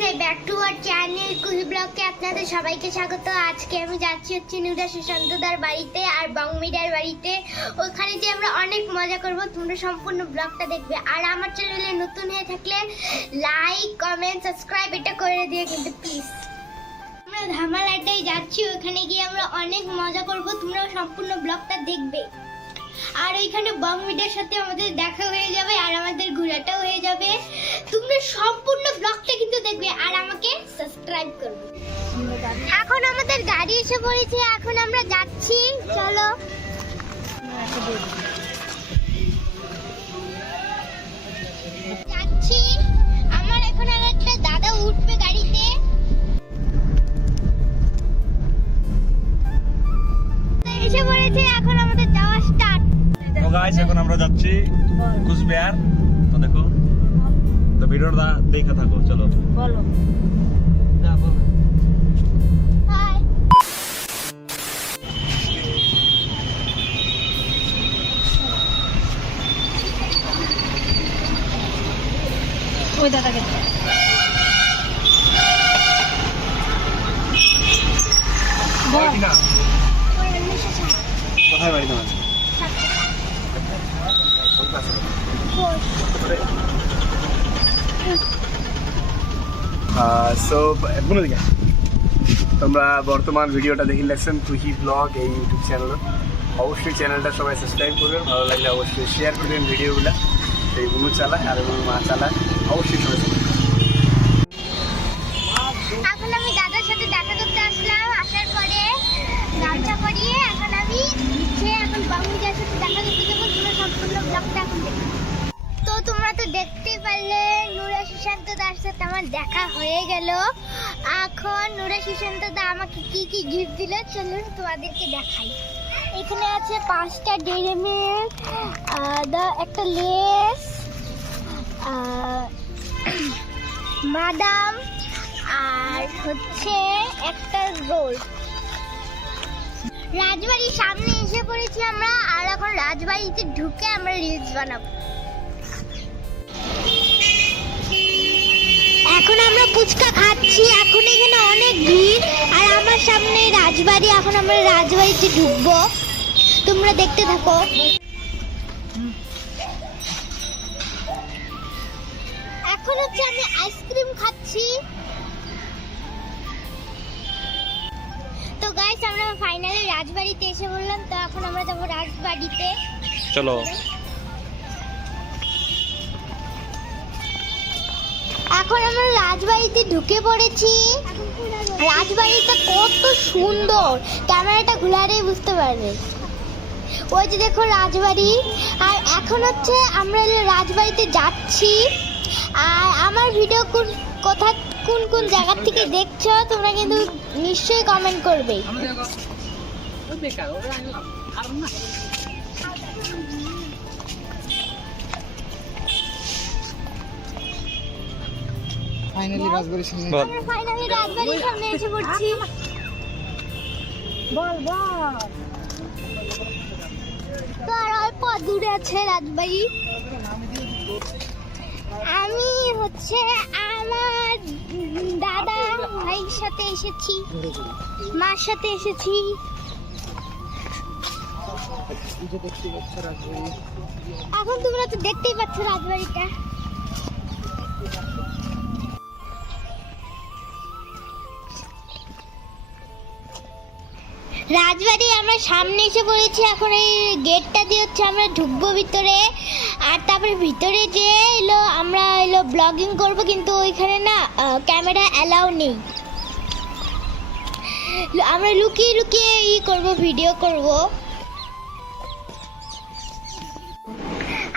Back to our channel কুহি ব্লগকে আপনাদের সবাইকে স্বাগত। আজকে আমি যাচ্ছি হচ্ছে নুরা সুশান্তদার বাড়িতে আর বংমিডার বাড়িতে। ওখানে যে আমরা অনেক মজা করব, তোমরা সম্পূর্ণ ব্লগটা দেখবে। আর আমার চ্যানেলে নতুন হয়ে থাকলে লাইক কমেন্ট সাবস্ক্রাইব এটা করে দিও কিন্তু প্লিজ। আমরা ধামালাটাই যাচ্ছি, ওখানে গিয়ে আমরা অনেক মজা করব, তোমরা সম্পূর্ণ ব্লগটা দেখবে। আর ওইখানে বংমিডার সাথে আমাদের দেখা হয়ে যাবে আর আমাদের ঘোরাটাও হয়ে যাবে। তোমরা সম্পূর্ণ ব্লগটা কিন্তু দেখবে আর আমাকে সাবস্ক্রাইব করবে। এখন আমাদের গাড়ি এসে পড়েছে, এখন আমরা যাচ্ছি, চলো। যাচ্ছি, আমার এখন আর একটা দাদা উঠবে গাড়িতে। এসে পড়েছে, এখন আমাদের যাওয়া স্টার্ট। তো গাইস এখন আমরা যাচ্ছি কুচবিহার। তো দেখো, তো ভিডিওটা দেখে থাকো, চলো। বলো হাই। ওই দাদাকে বল। কোথায় বাড়ি তোমার? তোমরা বর্তমান ভিডিওটা দেখে লাগছেন কুহি ব্লগ এই ইউটিউব চ্যানেল। অবশ্যই চ্যানেলটা সবাই সাবস্ক্রাইব করবেন, ভালো লাগলে অবশ্যই শেয়ার করবেন ভিডিওগুলো। এই বুনু চালায় আর এবং মা চালায়, অবশ্যই সবাই এখন আমি দাদার সাথে দেখা করতে আসলাম, আসার পরে গামছা পরিয়ে এখন আমি এখন বংমিডার সাথে দেখা করতে যাবো। তোমরা সম্পূর্ণ ব্লগটা এখন দেখো। তো তোমরা তো দেখতেই পারলে নুরা সুশান্তদার সাথে আমার দেখা হয়ে গেল। এখন নুরা সুশান্তদা আমাকে কি কি গিফট দিল চলুন তোমাদেরকে দেখাই। এখানে আছে 5টা ডেইরি মিল্ক, একটা লেস, বাদাম আর হচ্ছে একটা রোল। রাজবাড়ির সামনে এসে পড়েছি আমরা, আর এখন রাজবাড়িতে ঢুকে আমরা রিলস বানাবো। এখন আমরা ফুচকা খাচ্ছি, এখন এখানে অনেক ভিড় আর আমার সামনে রাজবাড়ি। এখন আমরা রাজবাড়িতে ঢুকবো, তোমরা দেখতে থাকো। এখন হচ্ছে আমি আইসক্রিম খাচ্ছি। তো গাইস আমরা ফাইনালি রাজবাড়িতে এসে বললাম, তো এখন আমরা যাবো রাজবাড়িতে, চলো। এখন আমরা রাজবাড়িতে ঢুকে পড়েছি। রাজবাড়িটা কত সুন্দর, ক্যামেরাটা ঘুরালেই বুঝতে পারবে। ওই যে দেখো রাজবাড়ি। আর এখন হচ্ছে আমরা রাজবাড়িতে যাচ্ছি। আর আমার ভিডিও কোন কোন জায়গা থেকে দেখছো তোমরা কিন্তু নিশ্চয়ই কমেন্ট করবে। ফাইনালি রাজবাড়ির সামনে ফাইনালি রাজবাড়ির সামনে এসে পড়ছি। বল বল। তো আর অল্প দূরে আছে রাজবাড়ি। আমি হচ্ছে আমার দাদা ভাইয়ের সাথে এসেছি, মার সাথে এসেছি। এখন তোমরা তো দেখতেই পাচ্ছ রাজবাড়িটা। রাজবাড়ি আমরা সামনে এসে পড়েছি। এখন এই গেটটা দিয়ে হচ্ছে আমরা ঢুকবো ভিতরে, আর তারপরে ভিতরে যে আমরা ব্লগিং করব, কিন্তু ওইখানে না ক্যামেরা অ্যালাউ নেই। আমরা লুকিয়ে লুকিয়ে করব, ভিডিও করব।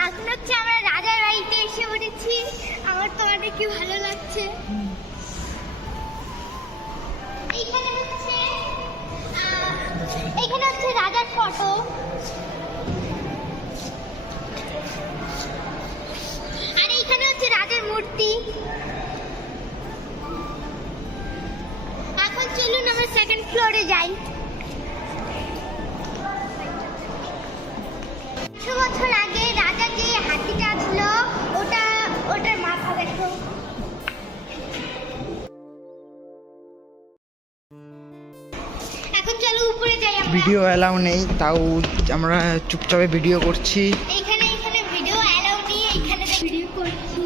এখন হচ্ছে আমরা রাজার বাড়িতে এসে পড়েছি। আমার তোমাদের কি ভালো লাগছে। এইখানে হচ্ছে রাজার ফটো। আর এইখানে হচ্ছে রাজার মূর্তি। এখন চলুন আমরা সেকেন্ড ফ্লোরে যাই। 100 বছর আগে রাজা যে হাতিটা ছিল ওটার মাথা দেখো। চলো উপরে যাই আমরা। ভিডিও অ্যালাউ নেই, তাও আমরা চুপচাপে ভিডিও করছি। এখানে ভিডিও অ্যালাউ নেই, এখানে ভিডিও করছি।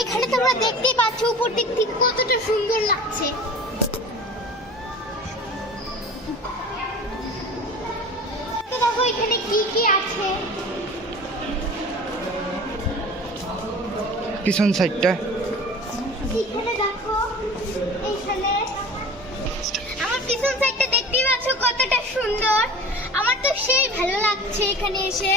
এখানে তোমরা দেখতেই পাচ্ছ উপর দিক থেকে কতটা সুন্দর লাগছে। তো দেখো এখানে কি কি আছে। পিছন সাইডটা এখানে দেখো, এখানে আমার পিছন সাইডটা দেখতেই পাচ্ছ কতটা সুন্দর। আমার তো সেই ভালো লাগছে এখানে এসে।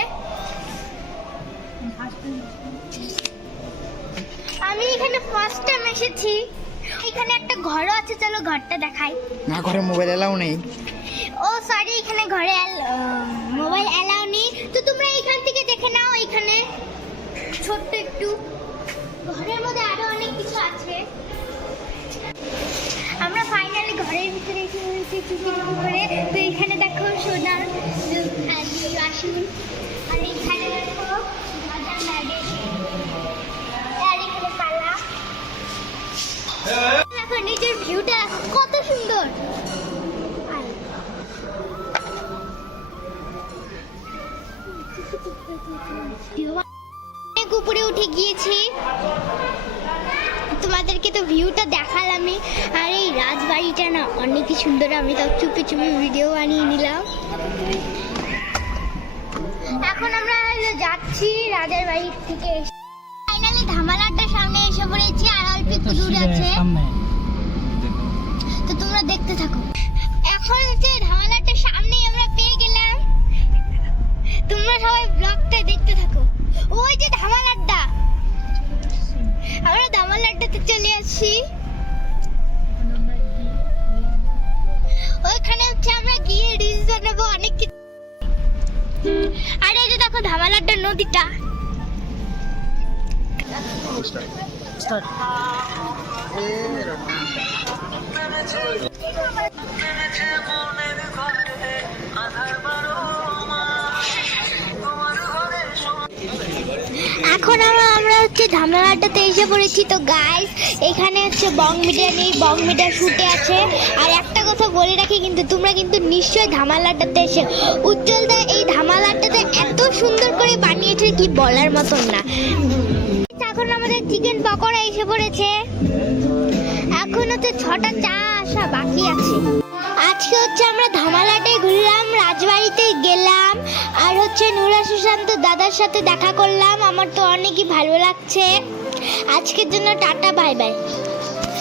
আমি এখানে ফার্স্ট টাইম এসেছি। এখানে একটা ঘরও আছে, চলো ঘরটা দেখাই। না, ঘরে মোবাইল অ্যালাউ নেই। ও সরি, এখানে ঘরে মোবাইল অ্যালাউ নেই। তো তোমরা এখান থেকে দেখে নাও, এখানে ছোট্ট একটু ঘরের মধ্যে আরো অনেক কিছু আছে। আমরা ফাইনালি ঘরের ভিতরে এসে পড়েছি চুপি করে। তো এখানে দেখো সোনার আসুন, আর এখানে দেখো মজার লাগে, আর এখানে পালা। দেখো নিচের ভিউটা কত সুন্দর। অনেক উপরে উঠে গিয়েছি, তোমাদেরকে তো ভিউটা দেখালামই। আর এই রাজবাড়িটা না অনেকই সুন্দর, আমি তো চুপি চুপি ভিডিও বানিয়ে নিলাম। এখন আমরা যাচ্ছি রাজার বাড়ির থেকে। ফাইনালি ধামালাটার সামনে এসে পড়েছি, আর অল্প একটু দূর আছে। তো তোমরা দেখতে থাকো। এখন হচ্ছে ধামালাটার সামনেই আমরা পেয়ে গেলাম। তোমরা সবাই ব্লগটা দেখতে থাকো। ওই যে ধামালাটা, আমরা ধামালাটাতে চলে আসছি। ওইখানে হচ্ছে আমরা গিয়ে রিলস বানাবো অনেক কিছু। আর এই যে দেখো ধামালাটা নদীটা। এখন আমরা হচ্ছে ধামরাটাতে এসে পড়েছি। তো গাইস, এখানে হচ্ছে বং মিডিয়া নেই, বং মিডিয়া শুটে আছে। আর একটা কথা বলে রাখি, কিন্তু তোমরা কিন্তু নিশ্চয়ই ধামালাটাতে এসে উজ্জ্বলদা এই ধামালাটাতে এত সুন্দর করে বানিয়েছে কি বলার মতন না। এখন আমাদের চিকেন পকোড়া এসে পড়েছে। এখন হচ্ছে 6টা চা আসা বাকি আছে। আজকে হচ্ছে আমরা ধামালাটায় ঘুরলাম, রাজবাড়িতে গেলাম, আর হচ্ছে নুরা সুশান্ত দাদার সাথে দেখা করলাম। আমার তো অনেকই ভালো লাগছে। আজকের জন্য টাটা, বাই বাই।